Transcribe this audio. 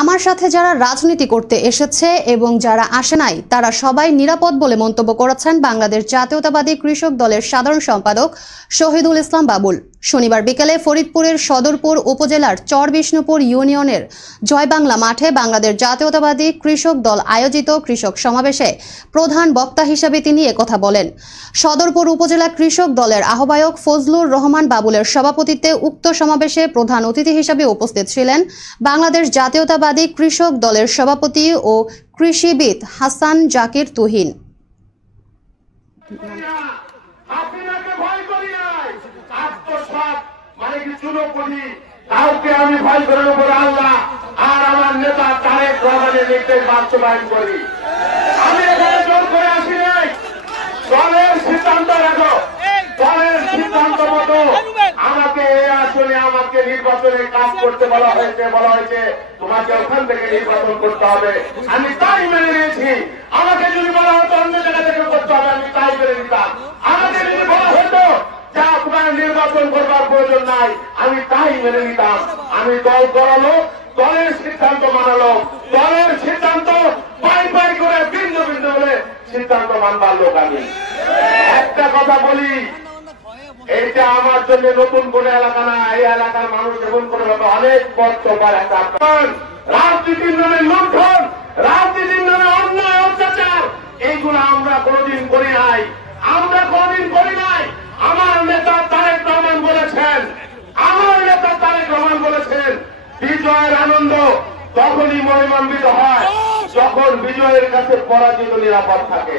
আমার সাথে যারা রাজনীতি করতে এসেছে এবং যারা আসে নাই তারা সবাই নিরাপদ বলে মন্তব্য করেছেন বাংলাদেশ জাতীয়তাবাদী কৃষক দলের সাধারণ সম্পাদক শহীদুল ইসলাম বাবুল। শনিবার বিকেলে ফরিদপুরের সদরপুর উপজেলার চরবিষ্ণুপুর ইউনিয়নের জয়বাংলা মাঠে বাংলাদেশ জাতীয়তাবাদী কৃষক দল আয়োজিত কৃষক সমাবেশে প্রধান বক্তা হিসেবে তিনি একথা বলেন। সদরপুর উপজেলা কৃষক দলের আহ্বায়ক ফজলুর রহমান বাবুলের সভাপতিত্বে উক্ত সমাবেশে প্রধান অতিথি হিসেবে উপস্থিত ছিলেন বাংলাদেশ জাতীয়তাবাদী কৃষক দলের সভাপতি ও কৃষিবিদ হাসান জাকির তুহিন। কাউকে আমি ভয় করার উপর আল্লাহ আর আমার নেতা তারেক রহমানের নির্দেশ বাস্তবায়ন করি। আমি এখানে জোর করে আসি নাই, দলের সিদ্ধান্ত রাখো, দলের সিদ্ধান্ত মতো আমাকে এই আসনে আমাকে নির্বাচনে কাজ করতে বলা হয়েছে তোমাকে ওখান থেকে নির্বাচন করতে হবে, আমি তাই মেনে নিয়েছি। আমাকে যদি বলা হতো অন্য জায়গা থেকে করতে হবে আমি তাই মেনে নিতাম। আমাকে যদি বলা হতো যা তোমার নির্বাচন করবার প্রয়োজন নাই আমি তাই মেনে নিতাম। আমি দল করালো, দলের সিদ্ধান্ত মানালো, দলের সিদ্ধান্ত পাই পাই করে বিন্দু বিন্দু বলে সিদ্ধান্ত মানবার লোক আমি। একটা কথা বলি, এইটা আমার জন্য নতুন কোন এলাকা না, এই এলাকার মানুষ এমন করে অনেক বর্তমান একটা রাজনীতির নামে লুণ্ঠন, রাজনীতির নামে অন্যায় অত্যাচার, এইগুলো আমরা কোনদিন করি নাই, আমরা কোনদিন করি নাই। আমার নেতা তারেক রহমান বলেছেন বিজয়ের আনন্দ তখনই মহিমান্বিত হয় যখন বিজয়ের কাছে পরাজিত নিরাপদ থাকে।